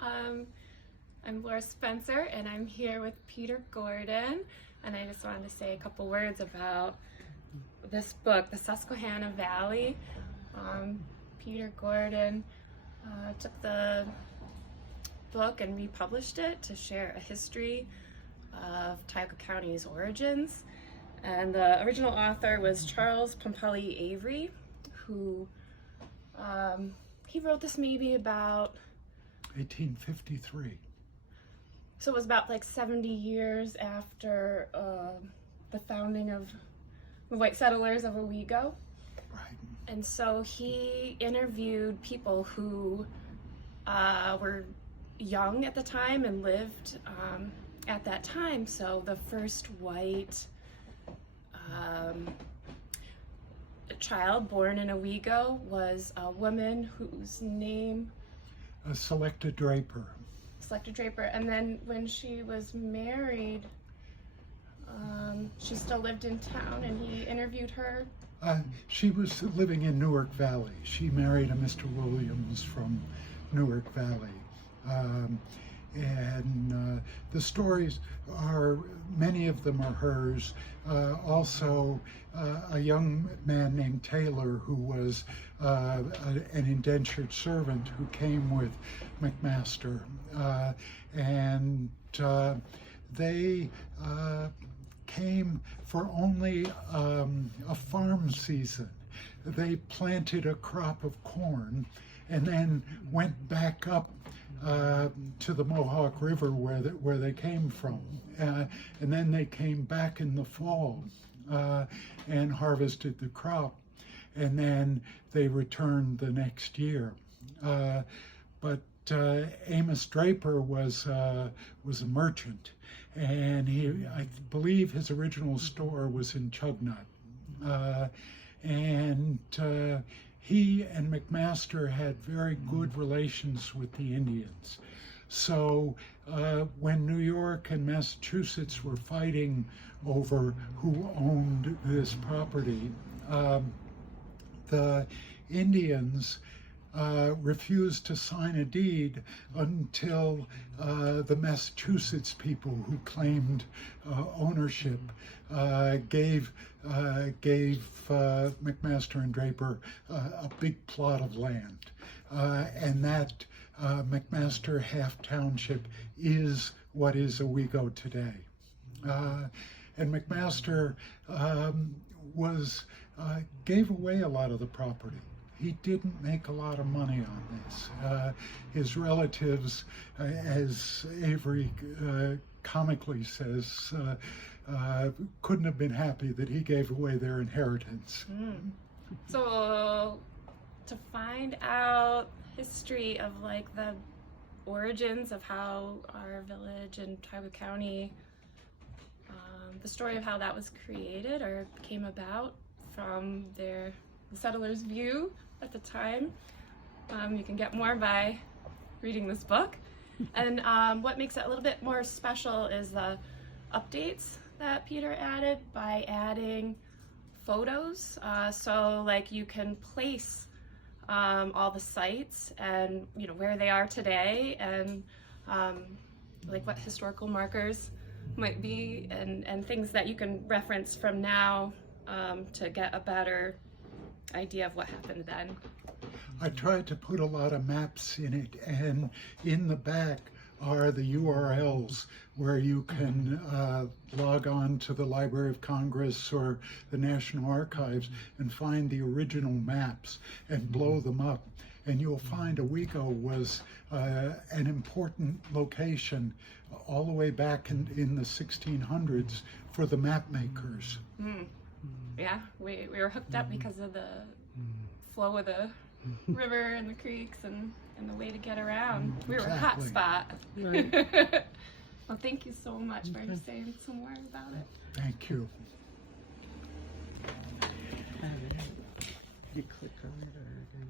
I'm Laura Spencer, and I'm here with Peter Gordon, and I just wanted to say a couple words about this book, The Susquehanna Valley. Peter Gordon took the book and republished it to share a history of Tioga County's origins. And the original author was Charles Pumpelly Avery, who he wrote this maybe about 1853. So it was about like 70 years after the founding of the white settlers of Owego. Right. And so he interviewed people who were young at the time and lived at that time. So the first white child born in Owego was a woman whose name... Selecta Draper. Selecta Draper. And then when she was married, she still lived in town, and he interviewed her. She was living in Newark Valley. She married a Mr. Williams from Newark Valley. And the stories are, many of them are hers. Also, a young man named Taylor, who was an indentured servant who came with McMaster. And they came for only a farm season. They planted a crop of corn and then went back up to the Mohawk River where they came from. And then they came back in the fall and harvested the crop. And then they returned the next year. But Amos Draper was a merchant, and I believe his original store was in Chugnut. And he and McMaster had very good relations with the Indians. So when New York and Massachusetts were fighting over who owned this property, the Indians refused to sign a deed until the Massachusetts people who claimed ownership gave McMaster and Draper a big plot of land. And that McMaster Half Township is what is Owego today. And McMaster gave away a lot of the property. He didn't make a lot of money on this. His relatives, as Avery comically says, couldn't have been happy that he gave away their inheritance. So to find out history of like the origins of how our village in Tioga County, the story of how that was created or came about from the settlers' view at the time, you can get more by reading this book. And what makes it a little bit more special is the updates that Peter added by adding photos. So like you can place all the sites and where they are today, and like what historical markers might be, and things that you can reference from now to get a better idea of what happened then. I tried to put a lot of maps in it, and in the back are the URLs where you can log on to the Library of Congress or the National Archives and find the original maps and blow them up. And you'll find Owego was an important location all the way back in the 1600s for the map makers. Yeah, we were hooked up because of the flow of the river and the creeks and the way to get around. We were a hot spot. Right. Well, thank you so much for saying some more about it. Thank you. You click on it or...